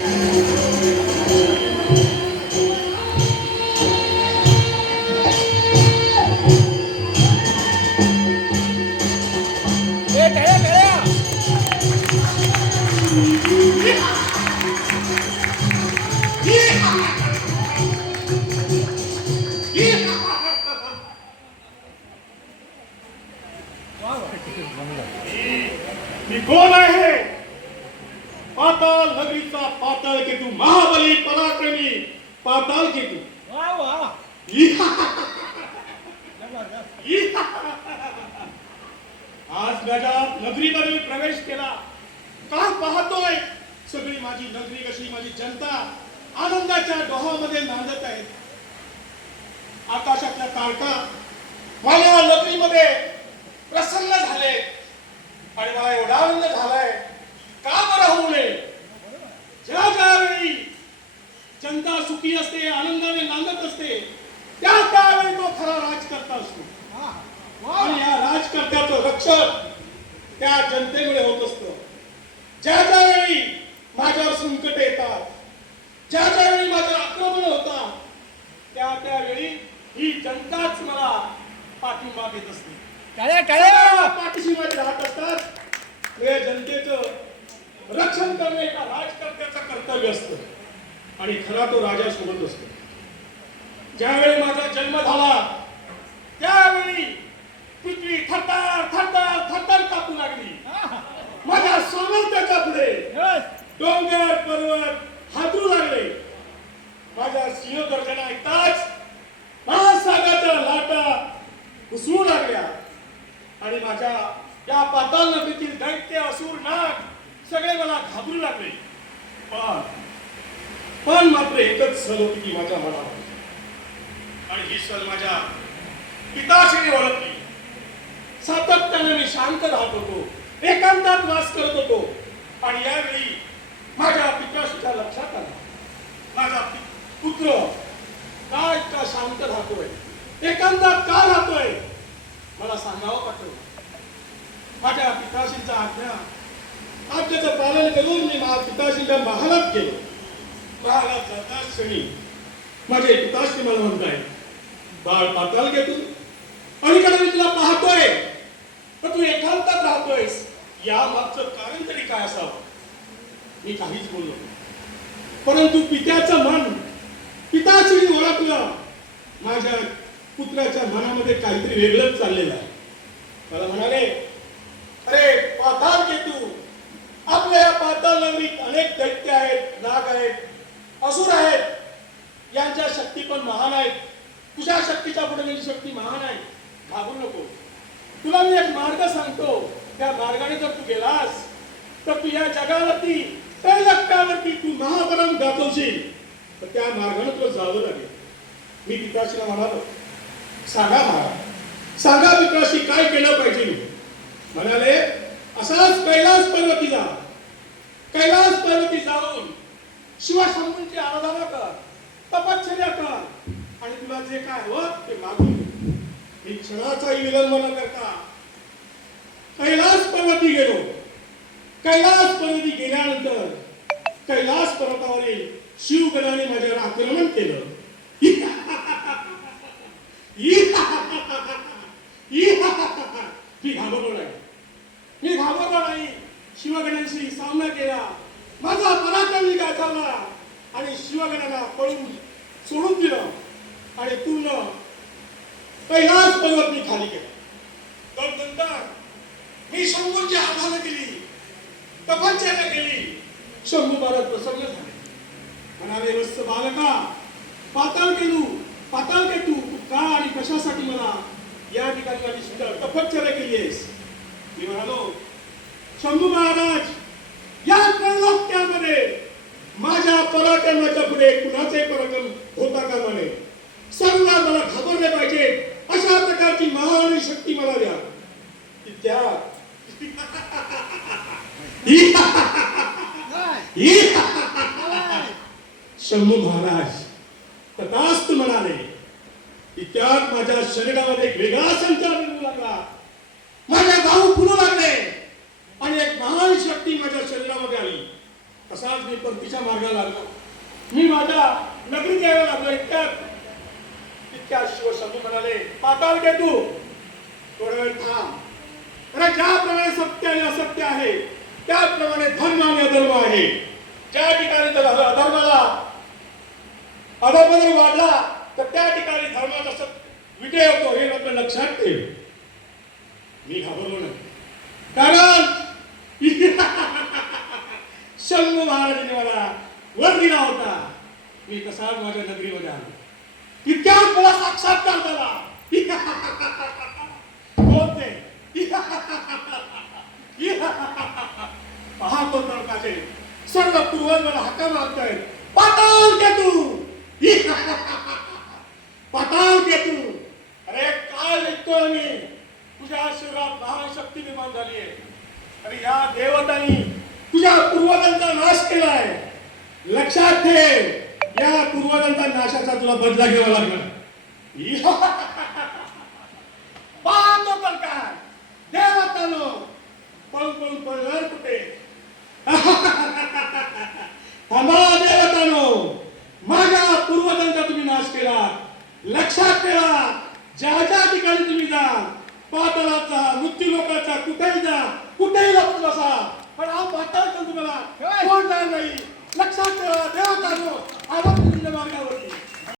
मी कोण आहे? पाताल नगरीचा पाताळ केतू, महाबली पराक्रमी पाताल केतू. आज माझ्या नगरीमध्ये प्रवेश केला. का पाहतोय सगळी माझी नगरी, कशी माझी जनता आनंदाच्या डोहामध्ये नांदत आहेत. आकाशातल्या तारका माझ्या नगरीमध्ये प्रसन्न झाले आणि मला एवढा आनंद झालाय. का बरं होऊ नये? ज्या ज्यावेळी जनता सुखी असते, आनंदाने नांदत असते, त्यावेळी तो खरा राजकर्ता असतो. आणि या राजकर्त्याचं रक्षण त्या जनतेमुळे होत असतं. ज्या ज्यावेळी माझ्यावर संकट येतात, ज्या ज्यावेळी माझ्यावर आक्रमण होतात, त्यावेळी ही जनताच मला पाठिंबा देत असते. पाठीशी माझे राहत असतात. हे जनतेचं रक्षण करणे एका राजकर्त्याचं कर्तव्य असतं आणि खरा तो राजा सोबत असतो. ज्यावेळी माझा जन्म झाला त्यावेळी पृथ्वी थरथर थरथर थरथर कापू लागली. माझ्या सामर्थ्याच्या पुढे डोंगर पर्वत हादरू लागले. माझ्या सिंहगर्जना ऐकताच महासागराच्या लाटा उसळू लागल्या आणि माझ्या या पाताल नगरीतील दैत्य असुर नाग सगळे मला घाबरू लागले. पण मात्र एकच सल होती की माझ्या मनावर, आणि ही सल माझ्या पिताश्रीने ओळखली. सातत्याने मी शांत राहत होतो, एकांतात वास करत होतो. आणि यावेळी माझ्या पिताश्रीच्या लक्षात आलं, माझा पुत्र का इतका शांत राहतोय, एकांतात का राहतोय. मला सांगावं वाटलं. माझ्या पिताश्रींचा आज्ञेचं पालन करून मी माझ्या पिताश्रींच्या महालात गेलो. महालात जाताच क्षणी माझे पिताश्री मला म्हणताय, बाळ पाताल घे तू, अलीकडे मी तुला पाहतोय पण तू एकांतात राहतोयस, या मागचं कारण तरी काय असावं. मी काहीच बोललो, परंतु पित्याचं मन पिताश्रीने ओळखलं. माझ्या पुत्राच्या मनामध्ये काहीतरी वेगळंच चाललेलं आहे. मला म्हणाले, अरे पाताल केतू, आपल्या या पाताल नगरीत अनेक दैत्य आहेत, नाग आहेत, असुर आहेत. यांच्या शक्ती पण महान आहेत. तुझ्या शक्तीच्या पुढे माझी शक्ती महान आहे. घाबरू नको. तुला मी एक मार्ग सांगतो. त्या मार्गाने जर तू गेलास तर तू या जगावरती तैलक्कावरती तू महापरम गाजवशील. तर त्या मार्गाने तुला जावं लागेल. मी पिताश्रीला म्हणालो, सांगा महाराज, सांगा पिताश्री काय केलं पाहिजे. म्हणाले, असाच कैलास पर्वती जा. कैलास पर्वती जाऊन शिवशंभूंची आराधना कर, तपश्चर्या कर आणि तुला जे काय हवं ते मागून घे. मी क्षणाचाही विलंब न करता कैलास पर्वती गेलो. कैलास पर्वती गेल्यानंतर कैलास पर्वतावरील शिवगणाने माझ्यावर आक्रमण केलं. मी घाबरलो नाही. शिवगणांशी सामना केला. माझा पराक्रम मी गाजवला आणि शिवगणाला पळून सोडून दिलं आणि पूर्ण कैलास पर्वत मी खाली केला. नंतर मी शंभूंची आराधना केली, तपश्चर्या केली. शंभू महाराज प्रसन्न झाले. म्हणाले, वत्स बालका, पाताल केतू, तू का आणि कशासाठी मला या ठिकाणी माझी तपश्चर्या केली आहेस. मी म्हणालो, शंभू महाराज, या त्रैलोक्यामध्ये माझ्या पराक्रमाच्या पुढे कुणाचे पराक्रम होता का म्हणे. सर्व मला घाबरले पाहिजे अशा प्रकारची महान शक्ती मला द्या. त्या शंभू महाराज तथास्तु म्हणाले. त्यात माझ्या शरीरामध्ये एक वेगळा संचार होऊ लागला. माझ्या गाऊ फुलू लागले आणि एक महान शक्ती माझ्या शरीरामध्ये आली. असाच मी परतीच्या मार्गाला लागलो. मी माझ्या नगरीत यायला लागलो. इतक्या शिवशंभू म्हणाले, पाताल घे तू, थोडा वेळ थांब. अरे ज्याप्रमाणे सत्य आणि असत्य आहे त्याप्रमाणे धर्म आणि अधर्म आहे. ज्या ठिकाणी अधर्माला अधर्म जर वाढला तर त्या ठिकाणी धर्माचा विजय होतो, हे मात्र लक्षात ठेव. मी घाबरलो नाही, कारण शंभू महाराजांनी मला वर दिला होता. मी कसाच माझ्या नगरीमध्ये आलो. इतक्यात मला साक्षात्कार झाला. बोलते पाहतो तळकाचे सर्व पूर्वज मला हाका मारताय, पाताल घे तू, पाताल घे तू. अरे काय ऐकतोय मी, तुझ्या शरीरात महान शक्ती निर्माण झाली आहे आणि या देवतांनी तुझ्या पूर्वजांचा नाश केलाय. लक्षात ठेव, या पूर्वजांचा नाशाचा तुला बदला घ्यावा लागणार. पाहतो तर काय देवतांनो, पळून पळून पळणार कुठे. थांबा देवतांनो, माझ्या पूर्वजांचा तुम्ही नाश केला. लक्षात ठेवा, ज्या ज्या ठिकाणी तुम्ही जा, पाताळाचा मृत्यू लोकांचा कुठेही जा, कुठेही लपून बसा, पण हा पाताळ तुम्हाला सोडणार नाही. लक्षात ठेवा देवतांनो, आवाज मार्गावर